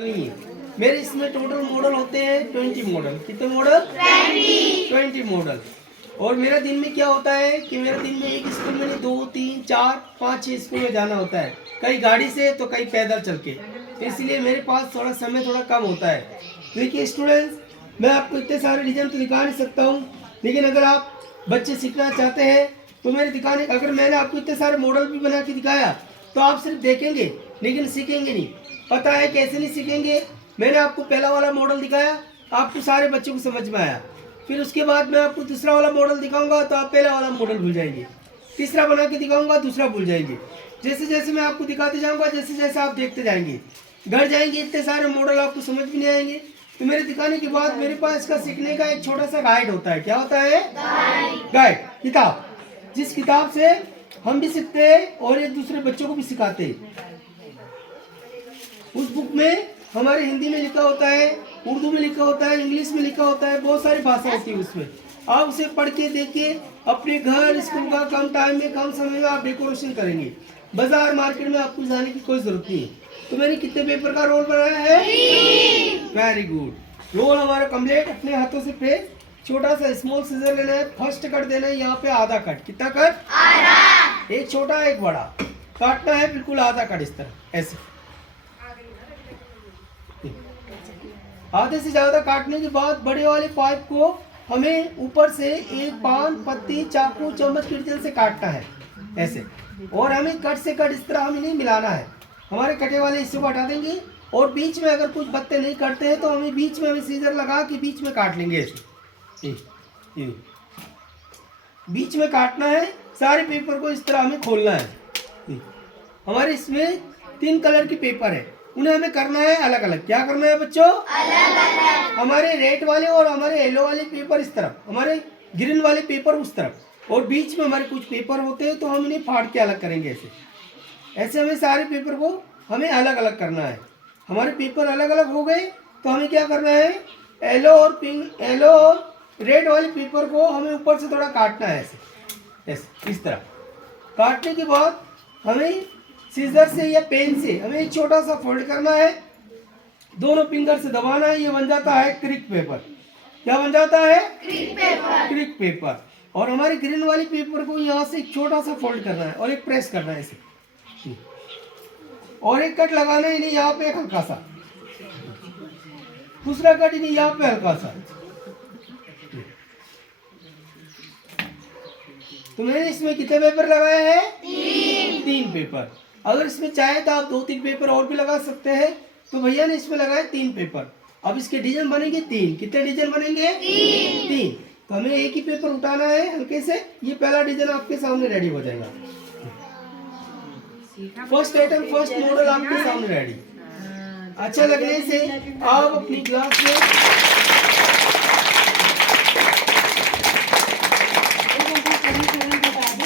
नहीं है। मेरे इसमें टोटल मॉडल होते हैं 20 मॉडल। कितने मॉडल? 20 मॉडल। और मेरा दिन में क्या होता है कि मेरा दिन में एक स्कूल में नहीं 2 3 4 5 6 स्कूल में जाना होता है, कई गाड़ी से तो कई पैदल चल के, तो इसलिए मेरे पास थोड़ा समय थोड़ा कम होता है। देखिए स्टूडेंट्स, मैं आपको इतने सारे डिजाइन तो दिखा नहीं सकता हूँ, लेकिन अगर आप बच्चे सीखना चाहते हैं तो मेरे दिखाने, अगर मैंने आपको इतने सारे मॉडल भी बना के दिखाया तो आप सिर्फ देखेंगे लेकिन सीखेंगे नहीं। पता है कैसे नहीं सीखेंगे? मैंने आपको पहला वाला मॉडल दिखाया, आपको सारे बच्चों को समझ में आया, फिर उसके बाद मैं आपको दूसरा वाला मॉडल दिखाऊंगा तो आप पहला वाला मॉडल भूल जाएंगे, तीसरा बना के दिखाऊंगा दूसरा भूल जाएंगे। जैसे जैसे मैं आपको दिखाते जाऊंगा, जैसे जैसे आप देखते जाएंगे, घर जाएंगे इतने सारे मॉडल आपको समझ में नहीं आएंगे। तो मेरे दिखाने के बाद मेरे पास इसका सीखने का एक छोटा सा गाइड होता है। क्या होता है? गाइड, किताब, जिस किताब से हम भी सीखते हैं और एक दूसरे बच्चों को भी सिखाते हैं। उस बुक में हमारे हिंदी में लिखा होता है, उर्दू में लिखा होता है, इंग्लिश में लिखा होता है, बहुत सारी भाषा होती है उसमें। आप उसे पढ़ के देखिए, अपने घर स्कूल का कम टाइम में कम समय में आप डेकोरेशन करेंगे। बाजार मार्केट में आपको जाने की कोई जरूरत नहीं है। तो मैंने कितने पेपर का रोल बनाया है? Very good. रोल हमारा कंप्लीट। अपने हाथों से प्रेस, छोटा सा स्मॉल सीजर लेना है, फर्स्ट कट देना है यहाँ पे आधा कट। कितना कट? आधा। एक छोटा एक बड़ा काटना है, बिल्कुल आधा कट इस तरह, ऐसे आधे से ज्यादा काटने के बाद बड़े वाले पाइप को हमें ऊपर से एक पान, पत्ती, चाकू, चम्मच की मदद से काटना है ऐसे, और हमें कट से कट इस तरह हमें नहीं मिलाना है। हमारे कटे वाले हिस्से को हटा देंगे और बीच में अगर कुछ पत्ते नहीं कटते हैं तो हमें बीच में सीजर लगा के बीच में काट लेंगे ऐसे। बीच में काटना है, सारे पेपर को इस तरह हमें खोलना है। हमारे इसमें 3 कलर के पेपर है, उन्हें हमें करना है अलग अलग। क्या करना है बच्चों? अलग अलग। हमारे रेड वाले और हमारे येलो वाले पेपर इस तरफ, हमारे ग्रीन वाले पेपर उस तरफ, और बीच में हमारे कुछ पेपर होते हैं तो हम इन्हें फाड़ के अलग करेंगे ऐसे। ऐसे हमें सारे पेपर को हमें अलग अलग करना है। हमारे पेपर अलग अलग हो गए तो हमें क्या करना है? येलो और पिंक, येलो और रेड वाले पेपर को हमें ऊपर से थोड़ा काटना है ऐसे, ऐसे इस तरह। काटने के बाद हमें सीजर से या पेन से हमें एक छोटा सा फोल्ड करना है, दोनों फिंगर से दबाना है, ये बन जाता है क्रिक पेपर। क्या बन जाता है? क्रिक पेपर। क्रिक पेपर। और हमारे ग्रीन वाली पेपर को यहाँ से एक छोटा सा फोल्ड करना है और एक प्रेस करना है इसे, और एक कट लगाना है इन्हें यहाँ पे हल्का सा, दूसरा कट इन्हें यहाँ पे हल्का सा। तो मैंने इसमें कितने पेपर लगाए हैं? 3 पेपर। अगर इसमें चाहे तो आप 2-3 पेपर और भी लगा सकते हैं। तो भैया ने इसमें लगाए 3 पेपर। अब इसके डिजाइन बनेंगे 3। कितने डिजाइन बनेंगे? 3। तो हमें एक ही पेपर उठाना है हल्के से, ये पहला डिजाइन आपके सामने रेडी हो जाएगा। फर्स्ट आइटम, फर्स्ट मॉडल आपके सामने रेडी। अच्छा लगने से आप अपनी क्लास में